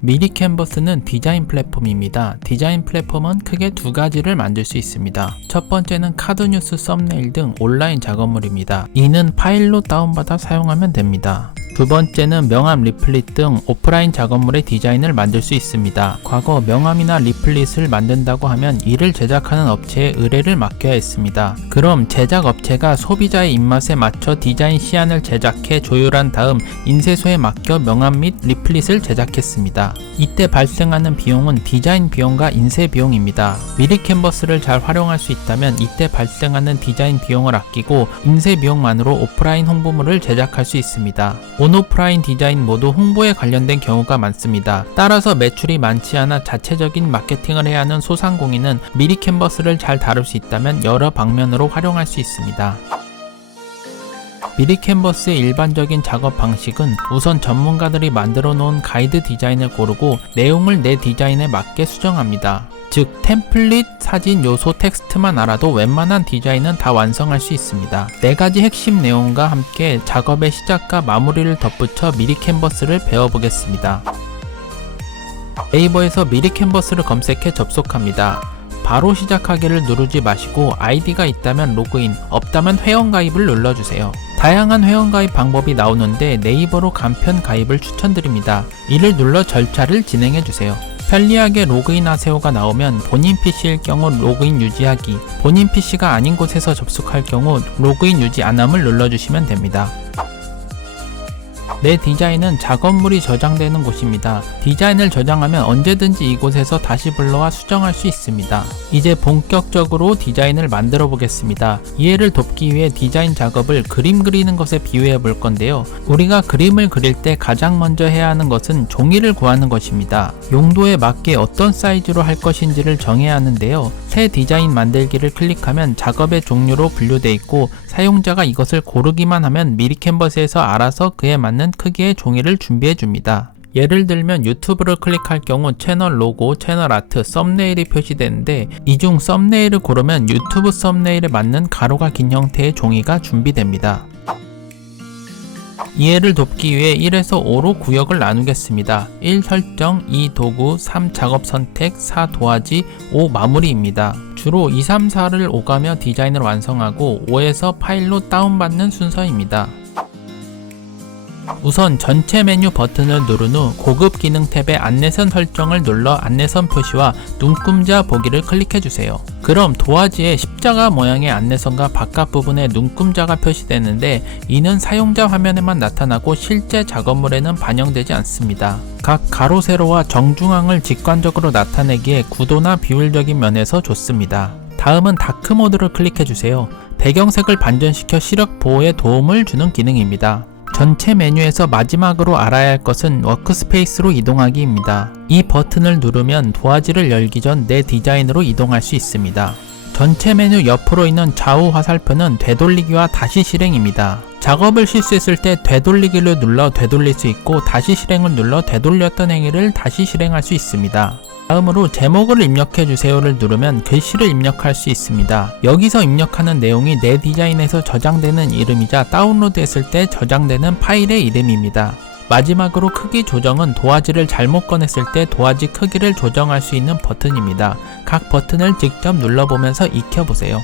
미리 캔버스는 디자인 플랫폼입니다. 디자인 플랫폼은 크게 두 가지를 만들 수 있습니다. 첫 번째는 카드 뉴스, 썸네일 등 온라인 작업물입니다. 이는 파일로 다운받아 사용하면 됩니다. 두 번째는 명함, 리플릿 등 오프라인 작업물의 디자인을 만들 수 있습니다. 과거 명함이나 리플릿을 만든다고 하면 이를 제작하는 업체에 의뢰를 맡겨야 했습니다. 그럼 제작 업체가 소비자의 입맛에 맞춰 디자인 시안을 제작해 조율한 다음 인쇄소에 맡겨 명함 및 리플릿을 제작했습니다. 이때 발생하는 비용은 디자인 비용과 인쇄 비용입니다. 미리 캔버스를 잘 활용할 수 있다면 이때 발생하는 디자인 비용을 아끼고 인쇄 비용만으로 오프라인 홍보물을 제작할 수 있습니다. 온오프라인 디자인 모두 홍보에 관련된 경우가 많습니다. 따라서 매출이 많지 않아 자체적인 마케팅을 해야 하는 소상공인은 미리 캔버스를 잘 다룰 수 있다면 여러 방면으로 활용할 수 있습니다. 미리 캔버스의 일반적인 작업 방식은 우선 전문가들이 만들어 놓은 가이드 디자인을 고르고 내용을 내 디자인에 맞게 수정합니다. 즉 템플릿, 사진, 요소, 텍스트만 알아도 웬만한 디자인은 다 완성할 수 있습니다. 4가지 핵심 내용과 함께 작업의 시작과 마무리를 덧붙여 미리 캔버스를 배워보겠습니다. 네이버에서 미리 캔버스를 검색해 접속합니다. 바로 시작하기를 누르지 마시고 아이디가 있다면 로그인, 없다면 회원가입을 눌러주세요. 다양한 회원가입 방법이 나오는데 네이버로 간편 가입을 추천드립니다. 이를 눌러 절차를 진행해주세요. 편리하게 로그인 하세요가 나오면 본인 PC일 경우 로그인 유지하기, 본인 PC가 아닌 곳에서 접속할 경우 로그인 유지 안함을 눌러주시면 됩니다. 내 디자인은 작업물이 저장되는 곳입니다. 디자인을 저장하면 언제든지 이곳에서 다시 불러와 수정할 수 있습니다. 이제 본격적으로 디자인을 만들어 보겠습니다. 이해를 돕기 위해 디자인 작업을 그림 그리는 것에 비유해 볼 건데요. 우리가 그림을 그릴 때 가장 먼저 해야 하는 것은 종이를 구하는 것입니다. 용도에 맞게 어떤 사이즈로 할 것인지를 정해야 하는데요. 새 디자인 만들기를 클릭하면 작업의 종류로 분류되어 있고 사용자가 이것을 고르기만 하면 미리 캔버스에서 알아서 그에 맞는 크기의 종이를 준비해 줍니다. 예를 들면 유튜브를 클릭할 경우 채널 로고, 채널 아트, 썸네일이 표시되는데 이 중 썸네일을 고르면 유튜브 썸네일에 맞는 가로가 긴 형태의 종이가 준비됩니다. 이해를 돕기 위해 1에서 5로 구역을 나누겠습니다. 1. 설정, 2. 도구, 3. 작업 선택, 4. 도화지, 5. 마무리입니다. 주로 2, 3, 4를 오가며 디자인을 완성하고 5에서 파일로 다운받는 순서입니다. 우선 전체 메뉴 버튼을 누른 후 고급 기능 탭의 안내선 설정을 눌러 안내선 표시와 눈금자 보기를 클릭해주세요. 그럼 도화지에 십자가 모양의 안내선과 바깥 부분에 눈금자가 표시되는데 이는 사용자 화면에만 나타나고 실제 작업물에는 반영되지 않습니다. 각 가로 세로와 정중앙을 직관적으로 나타내기에 구도나 비율적인 면에서 좋습니다. 다음은 다크 모드를 클릭해주세요. 배경색을 반전시켜 시력 보호에 도움을 주는 기능입니다. 전체 메뉴에서 마지막으로 알아야 할 것은 워크스페이스로 이동하기입니다. 이 버튼을 누르면 도화지를 열기 전 내 디자인으로 이동할 수 있습니다. 전체 메뉴 옆으로 있는 좌우 화살표는 되돌리기와 다시 실행입니다. 작업을 실수했을 때 되돌리기를 눌러 되돌릴 수 있고 다시 실행을 눌러 되돌렸던 행위를 다시 실행할 수 있습니다. 다음으로 제목을 입력해주세요를 누르면 글씨를 입력할 수 있습니다. 여기서 입력하는 내용이 내 디자인에서 저장되는 이름이자 다운로드했을 때 저장되는 파일의 이름입니다. 마지막으로 크기 조정은 도화지를 잘못 꺼냈을 때 도화지 크기를 조정할 수 있는 버튼입니다. 각 버튼을 직접 눌러보면서 익혀보세요.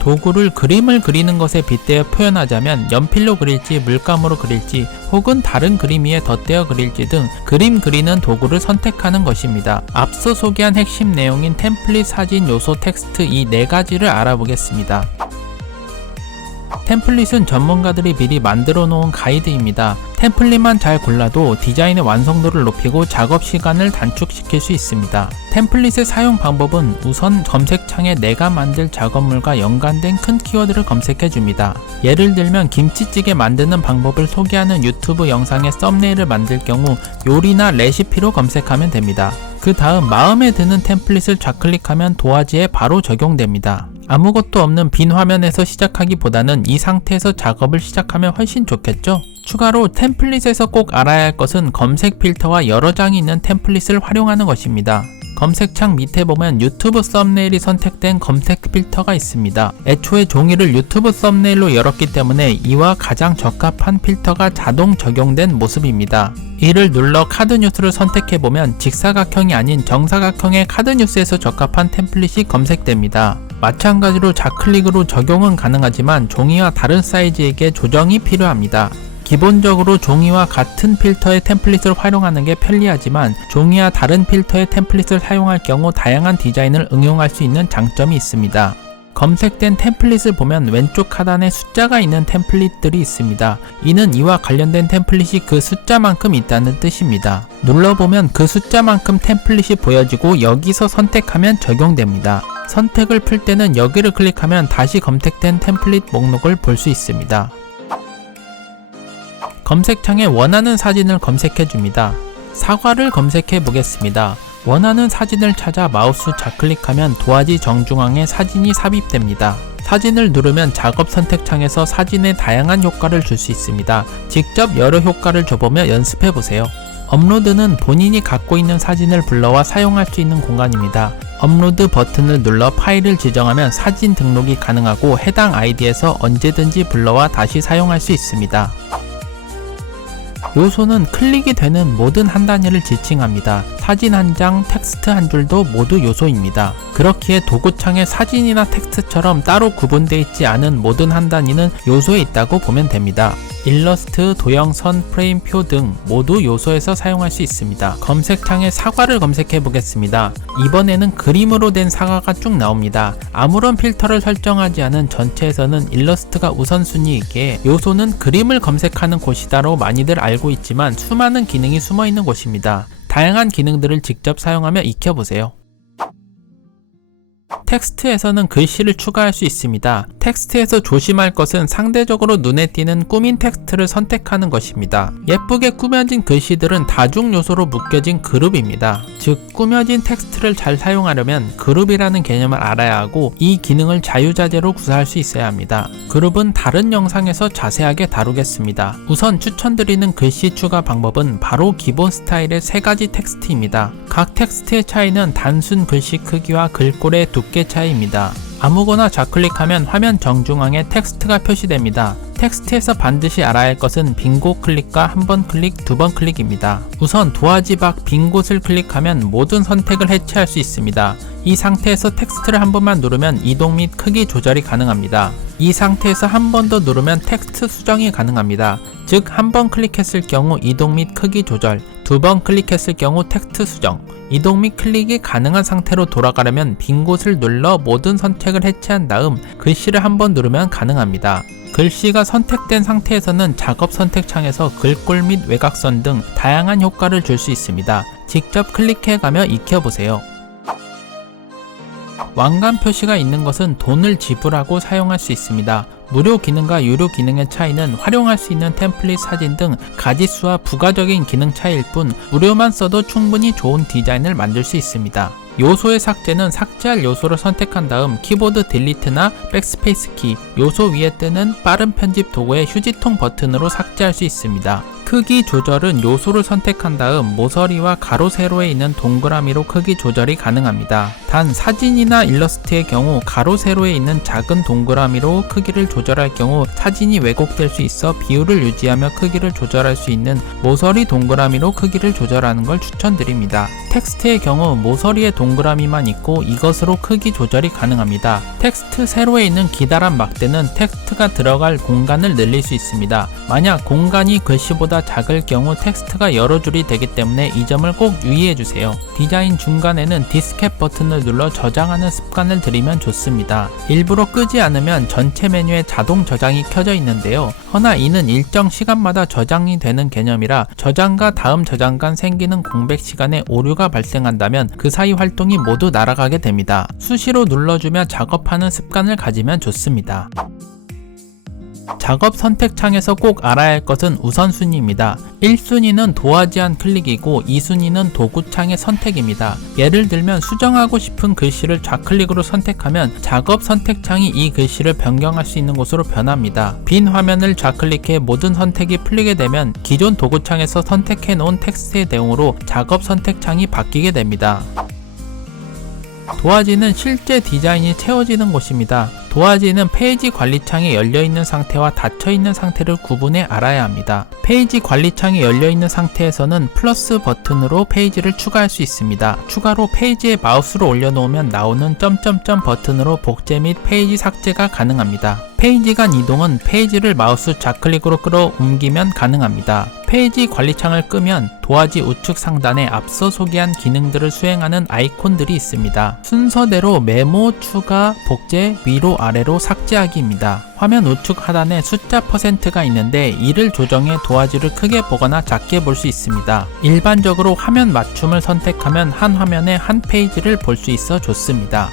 도구를 그림을 그리는 것에 빗대어 표현하자면 연필로 그릴지 물감으로 그릴지 혹은 다른 그림 위에 덧대어 그릴지 등 그림 그리는 도구를 선택하는 것입니다. 앞서 소개한 핵심 내용인 템플릿, 사진, 요소, 텍스트 이 4가지를 알아보겠습니다. 템플릿은 전문가들이 미리 만들어 놓은 가이드입니다. 템플릿만 잘 골라도 디자인의 완성도를 높이고 작업 시간을 단축시킬 수 있습니다. 템플릿의 사용 방법은 우선 검색창에 내가 만들 작업물과 연관된 큰 키워드를 검색해 줍니다. 예를 들면 김치찌개 만드는 방법을 소개하는 유튜브 영상의 썸네일을 만들 경우 요리나 레시피로 검색하면 됩니다. 그 다음 마음에 드는 템플릿을 좌클릭하면 도화지에 바로 적용됩니다. 아무것도 없는 빈 화면에서 시작하기보다는 이 상태에서 작업을 시작하면 훨씬 좋겠죠? 추가로 템플릿에서 꼭 알아야 할 것은 검색 필터와 여러 장이 있는 템플릿을 활용하는 것입니다. 검색창 밑에 보면 유튜브 썸네일이 선택된 검색 필터가 있습니다. 애초에 종이를 유튜브 썸네일로 열었기 때문에 이와 가장 적합한 필터가 자동 적용된 모습입니다. 이를 눌러 카드 뉴스를 선택해보면 직사각형이 아닌 정사각형의 카드 뉴스에서 적합한 템플릿이 검색됩니다. 마찬가지로 좌클릭으로 적용은 가능하지만 종이와 다른 사이즈에게 조정이 필요합니다. 기본적으로 종이와 같은 필터의 템플릿을 활용하는 게 편리하지만 종이와 다른 필터의 템플릿을 사용할 경우 다양한 디자인을 응용할 수 있는 장점이 있습니다. 검색된 템플릿을 보면 왼쪽 하단에 숫자가 있는 템플릿들이 있습니다. 이는 이와 관련된 템플릿이 그 숫자만큼 있다는 뜻입니다. 눌러보면 그 숫자만큼 템플릿이 보여지고 여기서 선택하면 적용됩니다. 선택을 풀 때는 여기를 클릭하면 다시 검색된 템플릿 목록을 볼 수 있습니다. 검색창에 원하는 사진을 검색해줍니다. 사과를 검색해 보겠습니다. 원하는 사진을 찾아 마우스 좌클릭하면 도화지 정중앙에 사진이 삽입됩니다. 사진을 누르면 작업 선택창에서 사진에 다양한 효과를 줄 수 있습니다. 직접 여러 효과를 줘보며 연습해보세요. 업로드는 본인이 갖고 있는 사진을 불러와 사용할 수 있는 공간입니다. 업로드 버튼을 눌러 파일을 지정하면 사진 등록이 가능하고 해당 아이디에서 언제든지 불러와 다시 사용할 수 있습니다. 요소는 클릭이 되는 모든 한 단위를 지칭합니다. 사진 한 장, 텍스트 한 줄도 모두 요소입니다. 그렇기에 도구창에 사진이나 텍스트처럼 따로 구분되어 있지 않은 모든 한 단위는 요소에 있다고 보면 됩니다. 일러스트, 도형선, 프레임표 등 모두 요소에서 사용할 수 있습니다. 검색창에 사과를 검색해 보겠습니다. 이번에는 그림으로 된 사과가 쭉 나옵니다. 아무런 필터를 설정하지 않은 전체에서는 일러스트가 우선순위이기에 요소는 그림을 검색하는 곳이다로 많이들 알고 있지만 수많은 기능이 숨어 있는 곳입니다. 다양한 기능들을 직접 사용하며 익혀보세요. 텍스트에서는 글씨를 추가할 수 있습니다. 텍스트에서 조심할 것은 상대적으로 눈에 띄는 꾸민 텍스트를 선택하는 것입니다. 예쁘게 꾸며진 글씨들은 다중 요소로 묶여진 그룹입니다. 즉, 꾸며진 텍스트를 잘 사용하려면 그룹이라는 개념을 알아야 하고 이 기능을 자유자재로 구사할 수 있어야 합니다. 그룹은 다른 영상에서 자세하게 다루겠습니다. 우선 추천드리는 글씨 추가 방법은 바로 기본 스타일의 3가지 텍스트입니다. 각 텍스트의 차이는 단순 글씨 크기와 글꼴의 두께 차이입니다. 아무거나 좌클릭하면 화면 정중앙에 텍스트가 표시됩니다. 텍스트에서 반드시 알아야 할 것은 빈 곳 클릭과 한 번 클릭, 2번 클릭입니다. 우선 도화지 밖 빈 곳을 클릭하면 모든 선택을 해체할 수 있습니다. 이 상태에서 텍스트를 한 번만 누르면 이동 및 크기 조절이 가능합니다. 이 상태에서 한 번 더 누르면 텍스트 수정이 가능합니다. 즉, 한 번 클릭했을 경우 이동 및 크기 조절, 2번 클릭했을 경우 텍스트 수정, 이동 및 클릭이 가능한 상태로 돌아가려면 빈 곳을 눌러 모든 선택을 해체한 다음 글씨를 한 번 누르면 가능합니다. 글씨가 선택된 상태에서는 작업 선택창에서 글꼴 및 외곽선 등 다양한 효과를 줄 수 있습니다. 직접 클릭해가며 익혀보세요. 왕관 표시가 있는 것은 돈을 지불하고 사용할 수 있습니다. 무료 기능과 유료 기능의 차이는 활용할 수 있는 템플릿 사진 등 가짓수와 부가적인 기능 차이일 뿐 무료만 써도 충분히 좋은 디자인을 만들 수 있습니다. 요소의 삭제는 삭제할 요소를 선택한 다음 키보드 딜리트나 백스페이스 키, 요소 위에 뜨는 빠른 편집 도구의 휴지통 버튼으로 삭제할 수 있습니다. 크기 조절은 요소를 선택한 다음 모서리와 가로 세로에 있는 동그라미로 크기 조절이 가능합니다. 단 사진이나 일러스트의 경우 가로 세로에 있는 작은 동그라미로 크기를 조절할 경우 사진이 왜곡될 수 있어 비율을 유지하며 크기를 조절할 수 있는 모서리 동그라미로 크기를 조절하는 걸 추천드립니다. 텍스트의 경우 모서리에 동그라미만 있고 이것으로 크기 조절이 가능합니다. 텍스트 세로에 있는 기다란 막대는 텍스트가 들어갈 공간을 늘릴 수 있습니다. 만약 공간이 글씨보다 작을 경우 텍스트가 여러 줄이 되기 때문에 이 점을 꼭 유의해주세요. 디자인 중간에는 디스켓 버튼을 눌러 저장하는 습관을 들이면 좋습니다. 일부러 끄지 않으면 전체 메뉴에 자동 저장이 켜져 있는데요. 허나 이는 일정 시간마다 저장이 되는 개념이라 저장과 다음 저장 간 생기는 공백 시간에 오류가 발생한다면 그 사이 활동이 모두 날아가게 됩니다. 수시로 눌러주며 작업하는 습관을 가지면 좋습니다. 작업 선택창에서 꼭 알아야 할 것은 우선순위입니다. 1순위는 도화지 한 클릭이고 2순위는 도구창의 선택입니다. 예를 들면 수정하고 싶은 글씨를 좌클릭으로 선택하면 작업 선택창이 이 글씨를 변경할 수 있는 곳으로 변합니다. 빈 화면을 좌클릭해 모든 선택이 풀리게 되면 기존 도구창에서 선택해 놓은 텍스트의 내용으로 작업 선택창이 바뀌게 됩니다. 도화지는 실제 디자인이 채워지는 곳입니다. 도화지는 페이지 관리창이 열려있는 상태와 닫혀있는 상태를 구분해 알아야 합니다. 페이지 관리창이 열려있는 상태에서는 플러스 버튼으로 페이지를 추가할 수 있습니다. 추가로 페이지에 마우스를 올려놓으면 나오는 점점점 버튼으로 복제 및 페이지 삭제가 가능합니다. 페이지 간 이동은 페이지를 마우스 좌클릭으로 끌어 옮기면 가능합니다. 페이지 관리창을 끄면 도화지 우측 상단에 앞서 소개한 기능들을 수행하는 아이콘들이 있습니다. 순서대로 메모, 추가, 복제, 위로 아래로 삭제하기입니다. 화면 우측 하단에 숫자 %가 있는데 이를 조정해 도화지를 크게 보거나 작게 볼 수 있습니다. 일반적으로 화면 맞춤을 선택하면 한 화면에 한 페이지를 볼 수 있어 좋습니다.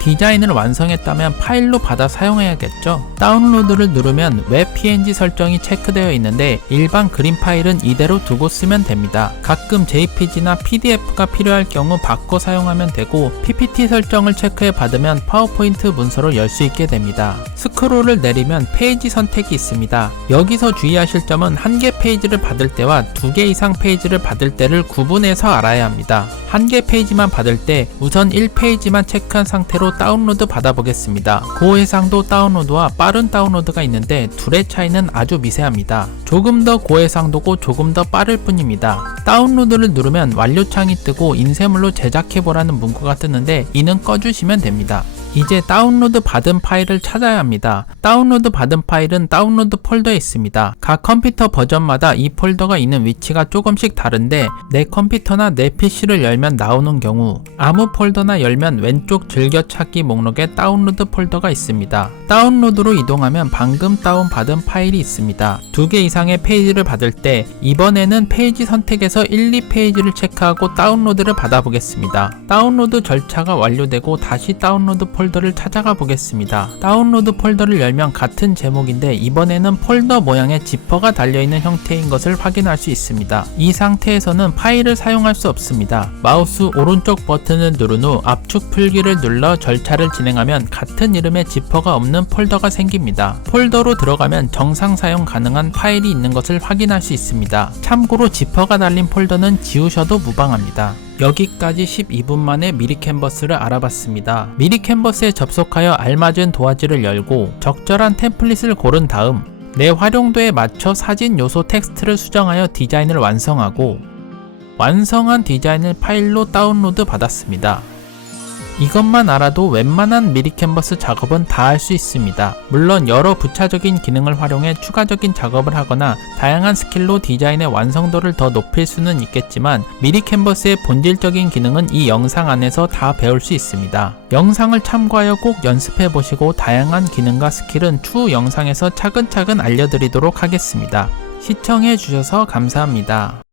디자인을 완성했다면 파일로 받아 사용해야겠죠. 다운로드를 누르면 웹 png 설정이 체크되어 있는데 일반 그림 파일은 이대로 두고 쓰면 됩니다. 가끔 jpg나 pdf가 필요할 경우 바꿔 사용하면 되고 ppt 설정을 체크해 받으면 파워포인트 문서로 열 수 있게 됩니다. 스크롤을 내리면 페이지 선택이 있습니다. 여기서 주의하실 점은 한 개 페이지를 받을 때와 2개 이상 페이지를 받을 때를 구분해서 알아야 합니다. 한 개 페이지만 받을 때 우선 1페이지만 체크한 상태로 다운로드 받아보겠습니다. 고해상도 다운로드와 빠른 다운로드가 있는데 둘의 차이는 아주 미세합니다. 조금 더 고해상도고 조금 더 빠를 뿐입니다. 다운로드를 누르면 완료창이 뜨고 인쇄물로 제작해보라는 문구가 뜨는데 이는 꺼주시면 됩니다. 이제 다운로드 받은 파일을 찾아야 합니다. 다운로드 받은 파일은 다운로드 폴더에 있습니다. 각 컴퓨터 버전마다 이 폴더가 있는 위치가 조금씩 다른데 내 컴퓨터나 내 PC를 열면 나오는 경우 아무 폴더나 열면 왼쪽 즐겨찾기 목록에 다운로드 폴더가 있습니다. 다운로드로 이동하면 방금 다운받은 파일이 있습니다. 2개 이상의 페이지를 받을 때 이번에는 페이지 선택에서 1, 2페이지를 체크하고 다운로드를 받아보겠습니다. 다운로드 절차가 완료되고 다시 다운로드 폴더를 찾아가 보겠습니다. 다운로드 폴더를 열면 같은 제목인데 이번에는 폴더 모양의 지퍼가 달려있는 형태인 것을 확인할 수 있습니다. 이 상태에서는 파일을 사용할 수 없습니다. 마우스 오른쪽 버튼을 누른 후 압축 풀기를 눌러 절차를 진행하면 같은 이름의 지퍼가 없는 폴더가 생깁니다. 폴더로 들어가면 정상 사용 가능한 파일이 있는 것을 확인할 수 있습니다. 참고로 지퍼가 달린 폴더는 지우셔도 무방합니다. 여기까지 12분 만에 미리 캔버스를 알아봤습니다. 미리 캔버스에 접속하여 알맞은 도화지를 열고 적절한 템플릿을 고른 다음 내 활용도에 맞춰 사진 요소 텍스트를 수정하여 디자인을 완성하고 완성한 디자인을 파일로 다운로드 받았습니다. 이것만 알아도 웬만한 미리 캔버스 작업은 다 할 수 있습니다. 물론 여러 부차적인 기능을 활용해 추가적인 작업을 하거나 다양한 스킬로 디자인의 완성도를 더 높일 수는 있겠지만 미리 캔버스의 본질적인 기능은 이 영상 안에서 다 배울 수 있습니다. 영상을 참고하여 꼭 연습해 보시고 다양한 기능과 스킬은 추후 영상에서 차근차근 알려드리도록 하겠습니다. 시청해 주셔서 감사합니다.